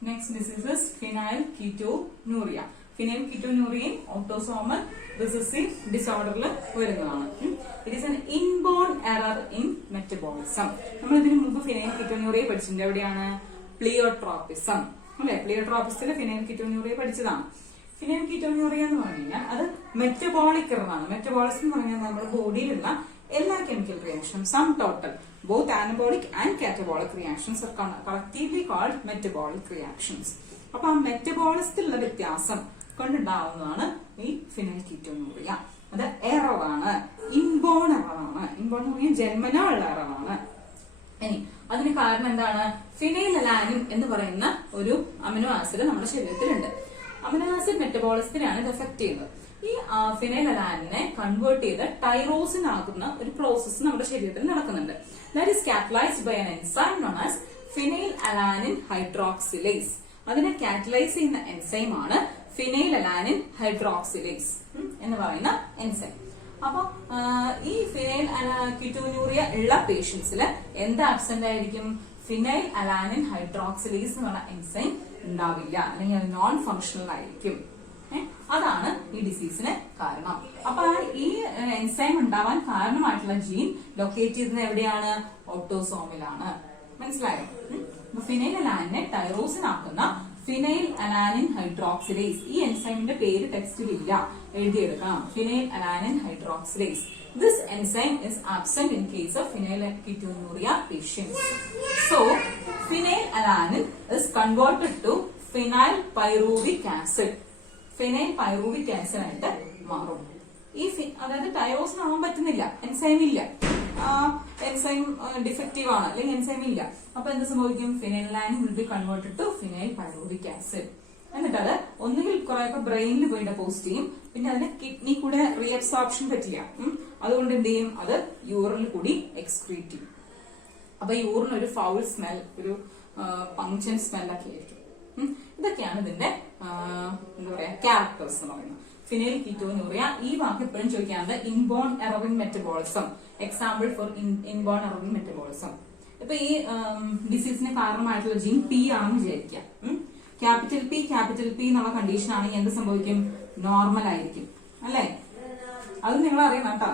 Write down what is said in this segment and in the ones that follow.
Next disease is phenylketonuria. Phenylketonuria autosomal recessive disorder വരുന്നതാണ്. It is an inborn error in metabolism. നമ്മൾ ഇതിനു മുമ്പ് phenylketonuria പഠിച്ചിട്ടുണ്ട്. എവിടെയാണ്? പ്ലിയോട്രോപിസം അല്ലെ? പ്ലിയോട്രോപിസത്തിലെ phenylketonuria പഠിച്ചതാണ്. phenylketonuria എന്ന് പറഞ്ഞു കഴിഞ്ഞാൽ അത് മെറ്റബോളിക് എററാണ്. മെറ്റബോളിസം എന്ന് പറഞ്ഞാൽ നമ്മുടെ ബോഡിയിലുള്ള എല്ലാ chemical reactions, sum total, both anabolic and catabolic reactions are collectively called metabolic reactions. അപ്പൊ ആ മെറ്റബോളിസത്തിലുള്ള വ്യത്യാസം കൊണ്ടുണ്ടാവുന്നതാണ് ഈ phenylketonuria. അത് എററാണ്, ഇൻബോൺ എററാണ്. ഇൻബോൺ എന്ന് പറഞ്ഞാൽ ജന്മനാ ഉള്ള എററാണ്. ഇനി അതിന് കാരണം എന്താണ്? ഫിനൈലലാനിൻ എന്ന് പറയുന്ന ഒരു അമിനോ ആസിഡ് നമ്മുടെ ശരീരത്തിലുണ്ട്. അമിനോ ആസിഡ് മെറ്റബോളിസത്തിനാണ് ഇത് എഫക്ട് ചെയ്യുന്നത്. ഈ ഫിനൈലലാനിനെ കൺവേർട്ട് ചെയ്ത് ടൈറോസിൻ ആകുന്ന ഒരു പ്രോസസ് നമ്മുടെ ശരീരത്തിൽ നടക്കുന്നുണ്ട്. That is catalysed by an enzyme known as phenylalanine hydroxylase. അതിനെ കാറ്റലൈസ് ചെയ്യുന്ന എൻസൈം ആണ് ഫിനൈലലാനിൻ ഹൈഡ്രോക്സിലേസ് എന്ന് പറയുന്ന എൻസൈം. അപ്പൊ ഈ phenylketonuria ഉള്ള പേഷ്യൻസിൽ എന്ത് ആബ്സെന്റ് ആയിരിക്കും? ഫിനൈൽ അലാനിൻ ഹൈഡ്രോക്സിലേസ് എന്ന് പറഞ്ഞ എൻസൈം ഉണ്ടാവില്ല, അല്ലെങ്കിൽ അത് നോൺ ഫങ്ഷണൽ ആയിരിക്കും. അതാണ് ഈ ഡിസീസിന് കാരണം. അപ്പൊ ഈ എൻസൈം ഉണ്ടാവാൻ കാരണമായിട്ടുള്ള ജീൻ ലൊക്കേറ്റ് ചെയ്യുന്നത് എവിടെയാണ്? ഓട്ടോസോമിലാണ്. മനസ്സിലായോ? ഫിനൈലലാനിനെ ടൈറോസിൻ ആക്കുന്ന ഫിനൈൽ അലാനിൻ ഹൈഡ്രോക്സിലേസ്, ഈ എൻസൈമിന്റെ പേര് ടെക്സ്റ്റിൽ ഇല്ല, എഴുതിയെടുക്കാം. Phenyl alanine hydroxylase. This enzyme is absent in case of phenylketonuria patients. So phenylalanin is converted to phenyl pyruvic acid. Phenyl pyruvic acid ആയിട്ട് മാറും. ഈ അതായത് ടൈറോസിൻ ആവാൻ പറ്റുന്നില്ല, എൻസൈം ഇല്ല, എൻസൈം ഡിഫക്റ്റീവ് ആണ്, അല്ലെങ്കിൽ എൻസൈം ഇല്ല. അപ്പൊ എന്ത് സംഭവിക്കും? Phenylalanine will be converted to phenyl pyruvic acid. എന്നിട്ട് അത് ഒന്നുകിൽ കുറെയൊക്കെ ബ്രെയിനിൽ പോയി ഡെപ്പോസിറ്റ് ചെയ്യും, പിന്നെ അതിന് കിഡ്നി കൂടെ റീഅബ്സോർപ്ഷൻ പറ്റില്ല. അതുകൊണ്ട് എന്ത് ചെയ്യും? അത് യൂറിനിൽ കൂടി എക്സ്ക്രീറ്റ് ചെയ്യും. അപ്പൊ യൂറിൻ ഒരു ഫൗൾ സ്മെൽ, ഒരു പങ്ക്ചൻ സ്മെല്ലൊക്കെ ആയിരിക്കും. ഇതൊക്കെയാണ് ഇതിന്റെ എന്താ പറയാ ക്യാരക്ടേഴ്സ് എന്ന് പറയുന്നത്. phenylketonuria ഈ വാക്ക് എപ്പോഴും ചോദിക്കാറുണ്ട്. Inborn error in metabolism, example for inborn error in metabolism. ഇപ്പൊ ഈ ഡിസീസിന് കാരണമായിട്ടുള്ള ജീൻ പി ആണെന്ന് വിചാരിക്കാം. ക്യാപിറ്റൽ പി എന്നുള്ള കണ്ടീഷൻ ആണെങ്കിൽ എന്ത് സംഭവിക്കും? നോർമൽ ആയിരിക്കും, അല്ലെ? അത് നിങ്ങൾ അറിയണം കേട്ടോ.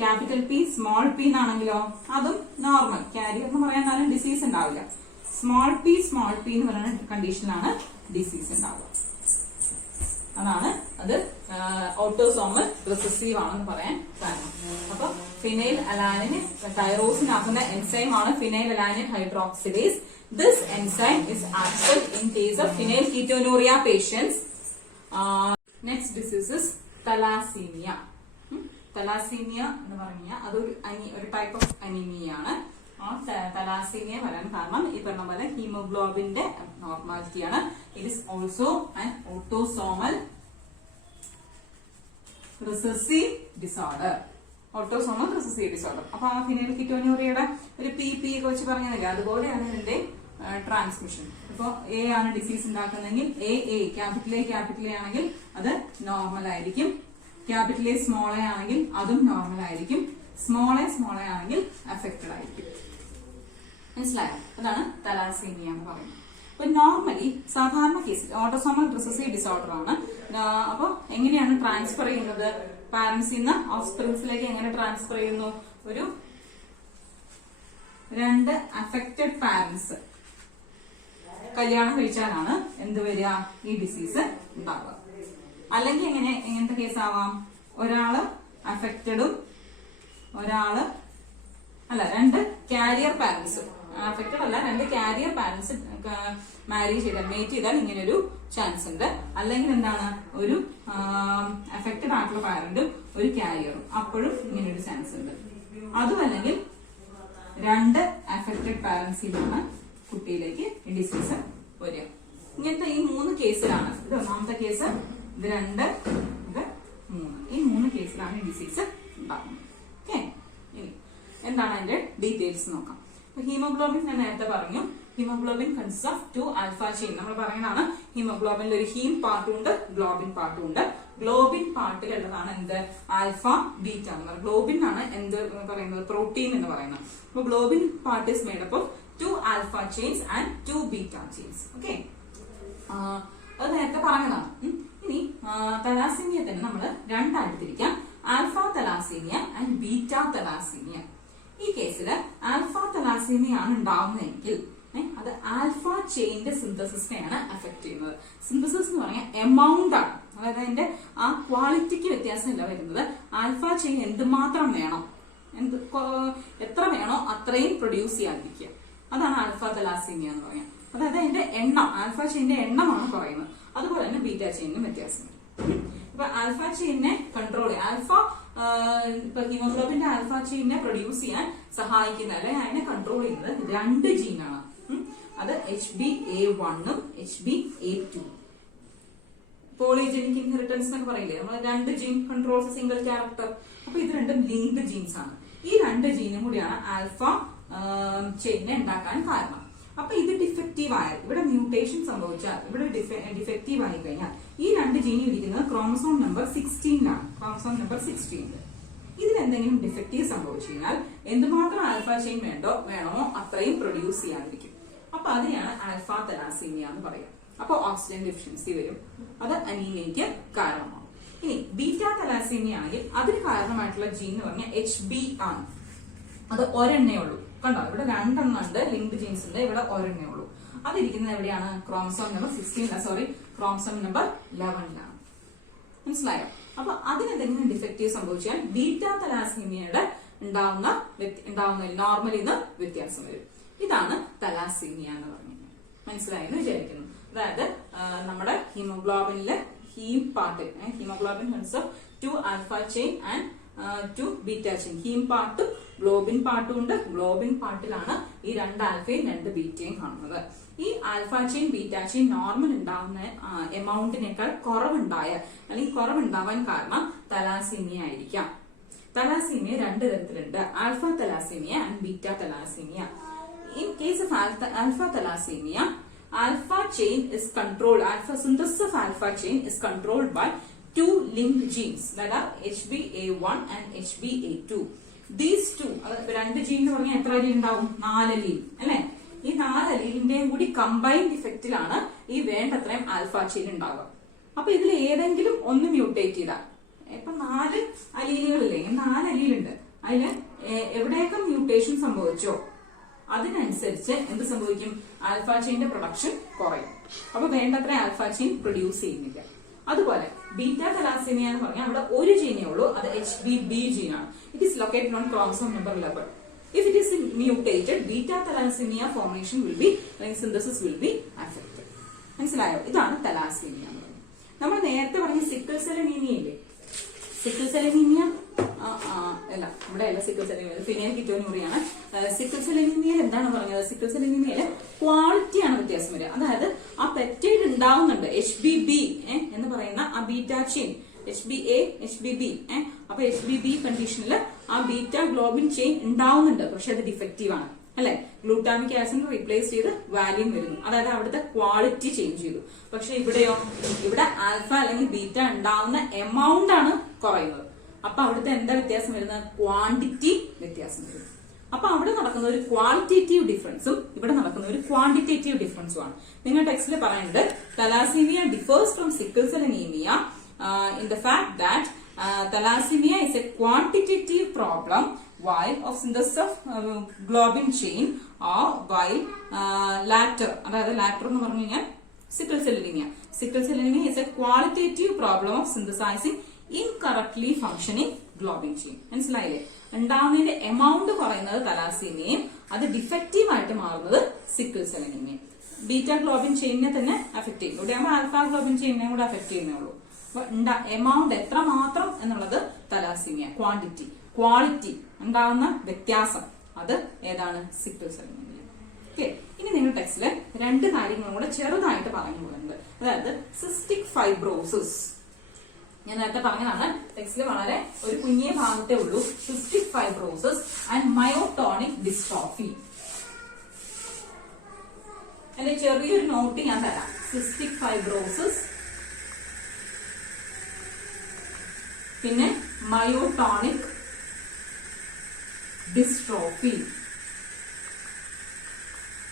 ക്യാപിറ്റൽ പി സ്മോൾ പി എന്നാണെങ്കിലോ അതും നോർമൽ. ക്യാരിയർ എന്ന് പറയാൻ ഡിസീസ് ഉണ്ടാവില്ല. സ്മോൾ പി എന്ന് പറയുന്ന കണ്ടീഷനിലാണ് ഡിസീസ് ഉണ്ടാവുക. അതാണ് അത് ഓട്ടോസോമൽ റിസസീവ് ആണെന്ന് പറയാൻ കാരണം. അപ്പൊ ഫിനൈൽ അലാനിന് ടൈറോസിൻ ആക്കുന്ന എൻസൈം ആണ് phenyl alanine hydroxylase. This enzyme is absent in case of phenylketonuria patients. Next disease is thalassaemia. Thalassaemia എന്ന് പറഞ്ഞാൽ അതൊരു ടൈപ്പ് ഓഫ് അനീമിയ ആണ്. ആ തലാസീമിയ വരാൻ കാരണം ഈ പറഞ്ഞ പോലെ ഹീമോഗ്ലോബിന്റെ നോർമാലിറ്റിയാണ്. It is also an autosomal recessive disorder. Autosomal recessive disorder. അപ്പൊ ആ ഫിനൈൽകെറ്റോനുറിയയുടെ ഒരു പി ഒക്കെ വെച്ച് പറഞ്ഞില്ല, അതുപോലെയാണ് ഇതിന്റെ ട്രാൻസ്മിഷൻ. ഇപ്പൊ എ ആണ് ഡിസീസ് ഉണ്ടാക്കുന്നതെങ്കിൽ ക്യാപിറ്റൽ എ ആണെങ്കിൽ അത് നോർമൽ ആയിരിക്കും. ക്യാപിറ്റൽ എ സ്മോൾ എ ആണെങ്കിൽ അതും നോർമൽ ആയിരിക്കും. സ്മോൾ എ ആണെങ്കിൽ അഫക്റ്റഡ് ആയിരിക്കും. മനസ്സിലായോ? അതാണ് തലാസീമിയ എന്ന് പറയുന്നത്. അപ്പൊ നോർമലി സാധാരണ കേസിൽ ഓട്ടോസോമൽ റിസസീവ് ഡിസോർഡർ ആണ്. അപ്പൊ എങ്ങനെയാണ് ട്രാൻസ്ഫർ ചെയ്യുന്നത്? പാരന്റ്സിൽ നിന്ന് ഓഫ്സ്പ്രിങ്സിലേക്ക് എങ്ങനെ ട്രാൻസ്ഫർ ചെയ്യുന്നു? ഒരു രണ്ട് അഫക്റ്റഡ് പാരന്റ്സ് കല്യാണം കഴിച്ചാലാണ് എന്ത് വരിക? ഈ ഡിസീസ് ഉണ്ടാവുക. അല്ലെങ്കിൽ എങ്ങനത്തെ കേസ് ആവാം? ഒരാള് അഫക്റ്റഡും രണ്ട് കാരിയർ പാരന്റ്സ്, അഫക്റ്റഡ് അല്ല, രണ്ട് കാരിയർ പാരന്റ്സ് മേറ്റ് ചെയ്താൽ ഇങ്ങനെ ഒരു ചാൻസ് ഉണ്ട്. അല്ലെങ്കിൽ എന്താണ്? ഒരു അഫക്റ്റഡ് ആയിട്ടുള്ള പാരന്റും ഒരു കാരിയറും, അപ്പോഴും ഇങ്ങനെ ഒരു ചാൻസ് ഉണ്ട്. അതും അല്ലെങ്കിൽ രണ്ട് അഫക്റ്റഡ് പാരന്റ്സിലാണ് കുട്ടിയിലേക്ക് ഈ ഡിസീസ് വരിക. ഇങ്ങനത്തെ ഈ 3 കേസിലാണ്. ഇത് ഒന്നാമത്തെ കേസ്, ഇത് 2, ഇത് 3. ഈ 3 കേസിലാണ് ഈ ഡിസീസ് ഉണ്ടാകുന്നത്. ഓക്കെ, ഇനി എന്താണ് അതിന്റെ ഡീറ്റെയിൽസ് നോക്കാം. ഹീമോഗ്ലോബിൻ ഞാൻ നേരത്തെ പറഞ്ഞു. Haemoglobin consist of 2 alpha chain. നമ്മൾ പറയുന്നതാണ് ഹീമോഗ്ലോബിനിൽ ഒരു ഹീം പാർട്ടും ഉണ്ട്, ഗ്ലോബിൻ പാർട്ടും ഉണ്ട്. ഗ്ലോബിൻ പാർട്ടിലുള്ളതാണ് എന്ത്? ആൽഫ ബീറ്റ എന്ന്. ഗ്ലോബിൻ ആണ് എന്ത് പറയുന്നത്? പ്രോട്ടീൻ എന്ന് പറയുന്നത്. അപ്പൊ globin part is made up of 2 alpha chains and 2 beta chains. Okay. അത് നേരത്തെ പറഞ്ഞതാണ്. ഇനി തലാസീമിയ തന്നെ നമ്മൾ രണ്ടായിട്ട് തിരിക്കാം, alpha thalassaemia and beta thalassaemia. ഈ കേസില് ആൽഫ തലാസീമിയ ആണ് ഉണ്ടാവുന്നതെങ്കിൽ അത് ആൽഫ ചെയിന്റെ സിന്തസിസിനെയാണ് അഫക്ട് ചെയ്യുന്നത്. സിന്തസിസ് എന്ന് പറഞ്ഞാൽ എമൗണ്ട് ആണ്, അതായത് അതിന്റെ ആ ക്വാളിറ്റിക്ക് വ്യത്യാസമില്ല വരുന്നത്. ആൽഫ ചെയിൻ എന്തുമാത്രം വേണം, എത്ര വേണോ അത്രയും പ്രൊഡ്യൂസ് ചെയ്യാതിരിക്കുക, അതാണ് ആൽഫ തലാസീമിയ എന്ന് പറയാം. അതായത് അതിന്റെ എണ്ണം, ആൽഫ ചെയിന്റെ എണ്ണമാണ് കുറയുന്നത്. അതുപോലെ തന്നെ ബീറ്റ ചെയിനും വ്യത്യാസം. ഇപ്പൊ ആൽഫ ചെയിനെ കൺട്രോൾ ചെയ്യാൻ, ഇപ്പൊ ഹീമോഗ്ലോബിന്റെ ആൽഫ ചെയിനെ പ്രൊഡ്യൂസ് ചെയ്യാൻ സഹായിക്കുന്ന അല്ലെങ്കിൽ അതിനെ കൺട്രോൾ ചെയ്യുന്നത് 2 ജീനാണ്. അത് HbA1 HbA2. പോളിജനിക് ഇൻഹെറിറ്റൻസ് എന്നൊക്കെ പറയില്ലേ, നമ്മൾ 2 ജീൻ കൺട്രോൾസ് സിംഗിൾ ക്യാരക്ടർ. അപ്പൊ ഇത് രണ്ടും ലിങ്ക്ഡ് ജീൻസ് ആണ്. ഈ 2 ജീനും കൂടിയാണ് ആൽഫ ചെയിനെ ഉണ്ടാക്കാൻ കാരണം. അപ്പൊ ഇത് ഡിഫക്റ്റീവ് ആയാൽ, ഇവിടെ മ്യൂട്ടേഷൻ സംഭവിച്ചാൽ, ഇവിടെ ഡിഫക്റ്റീവ് ആയി കഴിഞ്ഞാൽ ഈ 2 ജീനും ഇരിക്കുന്നത് ക്രോമസോം നമ്പർ 16ലാണ്. Chromosome number 16. ഇതിന് എന്തെങ്കിലും ഡിഫക്റ്റീവ് സംഭവിച്ചു കഴിഞ്ഞാൽ എന്തുമാത്രം ആൽഫ ചെയിൻ വേണോ അത്രയും പ്രൊഡ്യൂസ് ചെയ്യാതിരിക്കും. അപ്പൊ അതിനെയാണ് ആൽഫ തലാസീമിയ എന്ന് പറയുക. അപ്പൊ ഓക്സിജൻ ഡെഫിഷ്യൻസി വരും, അത് അനീമിയയ്ക്ക് കാരണമാവും. ഇനി ബീറ്റ തലാസീമിയ ആണെങ്കിൽ അതിന് കാരണമായിട്ടുള്ള ജീൻ എന്ന് പറഞ്ഞാൽ HB ആണ്. അത് ഒരെണ്ണേ ഉള്ളൂ. കണ്ടോ, ഇവിടെ 2 എണ്ണം ഉണ്ട്, ലിങ്ക്ഡ് ജീൻസ് ഉണ്ട്, ഇവിടെ ഒരെണ്ണേ ഉള്ളൂ. അതിരിക്കുന്നത് എവിടെയാണ്? ക്രോമസോം നമ്പർ 16, ക്രോമസോം നമ്പർ 11ലാണ്. മനസ്സിലായോ? അപ്പൊ അതിനെന്തെങ്കിലും ഡിഫക്റ്റീവ് സംഭവിച്ചാൽ ബീറ്റ തലാസീമിയയുടെ ഉണ്ടാവുന്ന നോർമലിൽ നിന്ന് വ്യത്യാസം വരും. ഇതാണ് തലാസീമിയ എന്ന് പറയുന്നത്. മനസ്സിലായെന്ന് വിചാരിക്കുന്നു. അതായത് നമ്മുടെ ഹീമോഗ്ലോബിനിലെ haem part, haemoglobin consist of 2 alpha chain and 2 beta chain. Haem പാർട്ടും ഗ്ലോബിൻ പാർട്ടും ഉണ്ട്. ഗ്ലോബിൻ പാർട്ടിലാണ് ഈ 2 ആൽഫയും 2 ബീറ്റയും കാണുന്നത്. ഈ alpha chain beta chain normal ഉണ്ടാവുന്ന എമൗണ്ടിനേക്കാൾ കുറവുണ്ടായ അല്ലെങ്കിൽ കുറവുണ്ടാവാൻ കാരണം തലാസീമിയ ആയിരിക്കാം. തലാസീമിയ 2 തരത്തിലുണ്ട്, alpha thalassaemia and beta thalassaemia. In case of alpha thalassemia, alpha chain is controlled. Alpha synthesis of alpha chain is controlled by 2 linked genes, that are HbA1 and HbA2. These 2 gene എന്ന് പറഞ്ഞാൽ എത്ര അലീൽ ഉണ്ടാവും? 4 അലീൽ അല്ലെ? ഈ 4 അലീലിന്റെയും കൂടി combined ഇഫക്റ്റിലാണ് ഈ വേണ്ടത്രയും alpha chain ഉണ്ടാവുക. അപ്പൊ ഇതിൽ ഏതെങ്കിലും ഒന്ന് മ്യൂട്ടേറ്റ് ചെയ്താൽ, ഇപ്പൊ 4 അലീലുകളില്ലേ, 4 അലീലുണ്ട്, അതില് എവിടെയൊക്കെ മ്യൂട്ടേഷൻ സംഭവിച്ചോ അതിനനുസരിച്ച് എന്ത് സംഭവിക്കും? ആൽഫ ചെയിന്റെ പ്രൊഡക്ഷൻ കുറയും. അപ്പൊ വേണ്ടത്ര ആൽഫ ചെയിൻ പ്രൊഡ്യൂസ് ചെയ്യുന്നില്ല. അതുപോലെ ബീറ്റ തലാസീമിയ എന്ന് പറഞ്ഞാൽ അവിടെ ഒരു ജീനേ ഉള്ളൂ, അത് HbB ജീനാണ്. It is located on chromosome number 11. If it is mutated, beta thalassemia formation will be, synthesis will be affected. മനസ്സിലായോ? ഇതാണ് തലാസീമിയ. നമ്മൾ നേരത്തെ പറഞ്ഞ സിക്കിൾ സെൽ അനീമിയ ഇല്ലേ, സിക്കിൾ സെൽ അനീമിയ അല്ല, ഇവിടെ അല്ല സിക്കിൾ സെൽ അനീമിയ, ഫിനൈൽ കീറ്റോനൂറിയാണ്. സിക്കിൾ സെൽ അനീമിയയിൽ എന്താണ് പറഞ്ഞത്? സിക്കിൾ സെൽ അനീമിയയില് ക്വാളിറ്റിയാണ് വ്യത്യാസം വരിക. അതായത് ആ പെപ്റ്റൈഡ് ഉണ്ടാവുന്നുണ്ട്, HbB എന്ന് പറയുന്ന ആ ബീറ്റ ചെയിൻ, HbA HbB. അപ്പൊ HbB കണ്ടീഷനിൽ ആ ബീറ്റ ഗ്ലോബിൻ ചെയിൻ ഉണ്ടാവുന്നുണ്ട്, പക്ഷെ അത് ഡിഫക്റ്റീവ് ആണ് അല്ലെ? ഗ്ലൂട്ടാമിക് ആസിഡ് റീപ്ലേസ് ചെയ്ത് വാല്യൂം വരുന്നു, അതായത് അവിടുത്തെ ക്വാളിറ്റി ചേഞ്ച് ചെയ്തു. പക്ഷെ ഇവിടെയോ, ഇവിടെ ആൽഫ അല്ലെങ്കിൽ ബീറ്റ ഉണ്ടാവുന്ന എമൗണ്ട് ആണ് കുറയുന്നത്. അപ്പൊ അവിടുത്തെ എന്താ വ്യത്യാസം വരുന്നത്? ക്വാണ്ടിറ്റി വ്യത്യാസം വരും. അപ്പൊ അവിടെ നടക്കുന്ന ഒരു ക്വാളിറ്റേറ്റീവ് ഡിഫറൻസും ഇവിടെ നടക്കുന്ന ഒരു ക്വാണ്ടിറ്റേറ്റീവ് ഡിഫറൻസും ആണ്. നിങ്ങൾ ടെക്സ്റ്റിൽ പറയുന്നത് thalassaemia differs from sickle cell anaemia in the fact that thalassemia is a quantitative problem while of synthesis of globin chain or while latter, അതായത് latter എന്ന് പറഞ്ഞു കഴിഞ്ഞാൽ sickle cell anemia. Sickle cell anemia is a qualitative problem of synthesizing incorrectly functioning globin chain. മനസ്സിലായില്ലേ? ഉണ്ടാവുന്നതിന്റെ amount കുറയുന്നത് തലാസീമിയയും അത് defective ആയിട്ട് മാറുന്നത് sickle cell അനീമിയയും. Beta globin ചെയിനെ തന്നെ അഫക്ട് ചെയ്യും. ഇവിടെ ആകുമ്പോൾ ആൽഫ ഗ്ലോബിൻ ചെയിനെ കൂടെ അഫക്ട് ചെയ്യുന്നേ ഉള്ളൂ. എമൗണ്ട് എത്ര മാത്രം എന്നുള്ളത് തലാസീമിയ. ക്വാളിറ്റി ഉണ്ടാകുന്ന വ്യത്യാസം അത് ഏതാണ്? Sickle cell anaemia. ഓക്കെ, ഇനി നിങ്ങൾ ടെക്സ്റ്റില് 2 കാര്യങ്ങളും കൂടെ ചെറുതായിട്ട് പറഞ്ഞു പോകുന്നുണ്ട്. അതായത് സിസ്റ്റിക് ഫൈബ്രോസിസ്, ഞാൻ നേരത്തെ പറഞ്ഞതാണ്, ടെക്സ്റ്റിൽ വളരെ ഒരു കുഞ്ഞിയ ഭാഗത്തേ ഉള്ളൂ. Cystic fibrosis and myotonic dystrophy. എന്റെ ചെറിയൊരു നോട്ട് ഞാൻ തരാം. സിസ്റ്റിക് ഫൈബ്രോസിസ്, പിന്നെ മയോട്ടോണിക് ഡിസ്ട്രോഫി.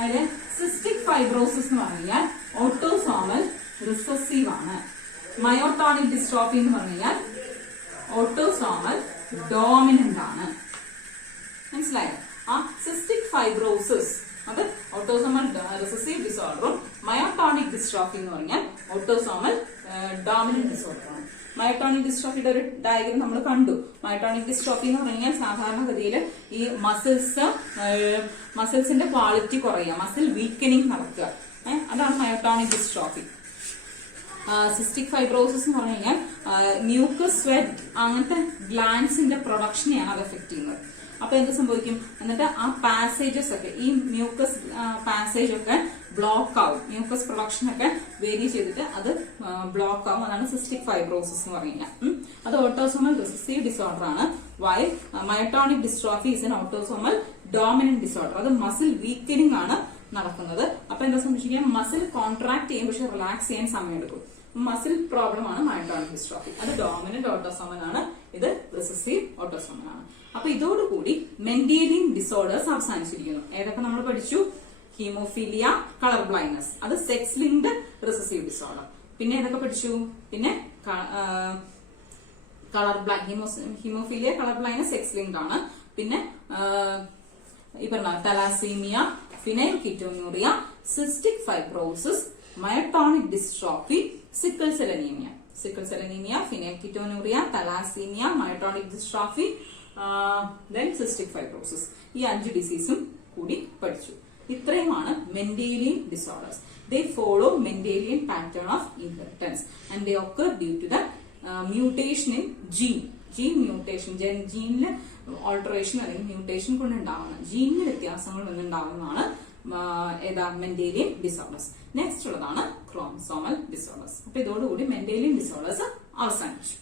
അതില് സിസ്റ്റിക് ഫൈബ്രോസിസ് എന്ന് പറഞ്ഞാൽ ഓട്ടോസോമൽ റിസസീവ് ആണ്. മയോട്ടോണിക് ഡിസ്ട്രോഫി എന്ന് പറഞ്ഞു കഴിഞ്ഞാൽ ഓട്ടോസോമൽ ഡോമിനന്റ് ആണ്. മനസ്സിലായോ? ആ സിസ്റ്റിക് ഫൈബ്രോസിസ് അത് ഓട്ടോസോമൽ റിസസീവ് ഡിസോർഡറും മയോട്ടോണിക് ഡിസ്ട്രോഫി എന്ന് പറഞ്ഞാൽ ഓട്ടോസോമൽ ഡോമിനന്റ് ഡിസോർഡർ ആണ്. മയോട്ടോണിക് ഡിസ്ട്രോഫിയുടെ ഒരു ഡയഗ്രം നമ്മൾ കണ്ടു. മയോട്ടോണിക് ഡിസ്ട്രോഫി എന്ന് പറഞ്ഞാൽ സാധാരണഗതിയിൽ ഈ മസിൽസിന്റെ ക്വാളിറ്റി കുറയുക, മസിൽ വീക്കനിങ് നടക്കുക, അതാണ് മയോട്ടോണിക് ഡിസ്ട്രോഫി. സിസ്റ്റിക് ഫൈബ്രോസിസ് എന്ന് പറഞ്ഞു കഴിഞ്ഞാൽ മ്യൂക്കസ്, സ്വെറ്റ് അങ്ങനത്തെ ഗ്ലാൻസിന്റെ പ്രൊഡക്ഷനെയാണ് അത് എഫക്ട് ചെയ്യുന്നത്. അപ്പൊ എന്ത് സംഭവിക്കും? എന്നിട്ട് ആ പാസേജസ് ഒക്കെ, ഈ മ്യൂക്കസ് പാസേജ് ഒക്കെ ബ്ലോക്ക് ആവും, മ്യൂക്കസ് പ്രൊഡക്ഷൻ ഒക്കെ വേരി ചെയ്തിട്ട് അത് ബ്ലോക്ക് ആവും. അതാണ് സിസ്റ്റിക് ഫൈബ്രോസിസ് എന്ന് പറഞ്ഞാൽ. അത് ഓട്ടോസോമൽ റിസസീവ് ഡിസോർഡർ ആണ്. While myotonic dystrophy is an autosomal dominant disorder. അത് മസിൽ വീക്കനിങ് ആണ് നടക്കുന്നത്. അപ്പൊ എന്താ സംഭവിക്കുക? മസിൽ കോൺട്രാക്ട് ചെയ്യും, പക്ഷെ റിലാക്സ് ചെയ്യാൻ സമയമെടുക്കും. മസിൽ പ്രോബ്ലം ആണ് മയോട്ടോണിക് ഡിസ്ട്രോഫി. അത് ഡോമിനന്റ് ഓട്ടോസോമൽ ആണ്, ഇത് റിസസീവ് ഓട്ടോസോമൽ ആണ്. അപ്പൊ ഇതോടുകൂടി മെന്റേലിയൻ ഡിസോർഡേഴ്സ് അവസാനിച്ചിരിക്കുന്നു. ഏതൊക്കെ നമ്മൾ പഠിച്ചു? ഹീമോഫീലിയ, കളർ ബ്ലൈൻഡ്നസ്, അത് സെക്സ് ലിങ്ക്ഡ് റിസസീവ് ഡിസോർഡർ. പിന്നെ ഏതൊക്കെ പഠിച്ചു? പിന്നെ haemophilia, colour blindness sex linked ആണ്. പിന്നെ ഈ പറഞ്ഞ thalassaemia, phenylketonuria, cystic fibrosis, myotonic dystrophy, sickle cell anaemia, phenylketonuria, thalassaemia, myotonic dystrophy, then cystic fibrosis. ഈ 5 ഡിസീസും കൂടി പഠിച്ചു. ഇത്രയുമാണ് Mendelian disorders. They follow Mendelian pattern of inheritance and they occur due to the mutation in gene. Gene mutation, ജീനിലെ alteration അല്ലെങ്കിൽ mutation കൊണ്ടുണ്ടാവുന്ന ജീനിലെ വ്യത്യാസങ്ങൾ കൊണ്ടുണ്ടാവുന്നതാണ് ഏതാ മെന്റേലിയൻ ഡിസോർഡേഴ്സ്. നെക്സ്റ്റ് ഉള്ളതാണ് ക്രോമസോമൽ ഡിസോർഡേഴ്സ്. അപ്പൊ ഇതോടുകൂടി മെന്റേലിയൻ ഡിസോർഡേഴ്സ് അവസാനിച്ചു.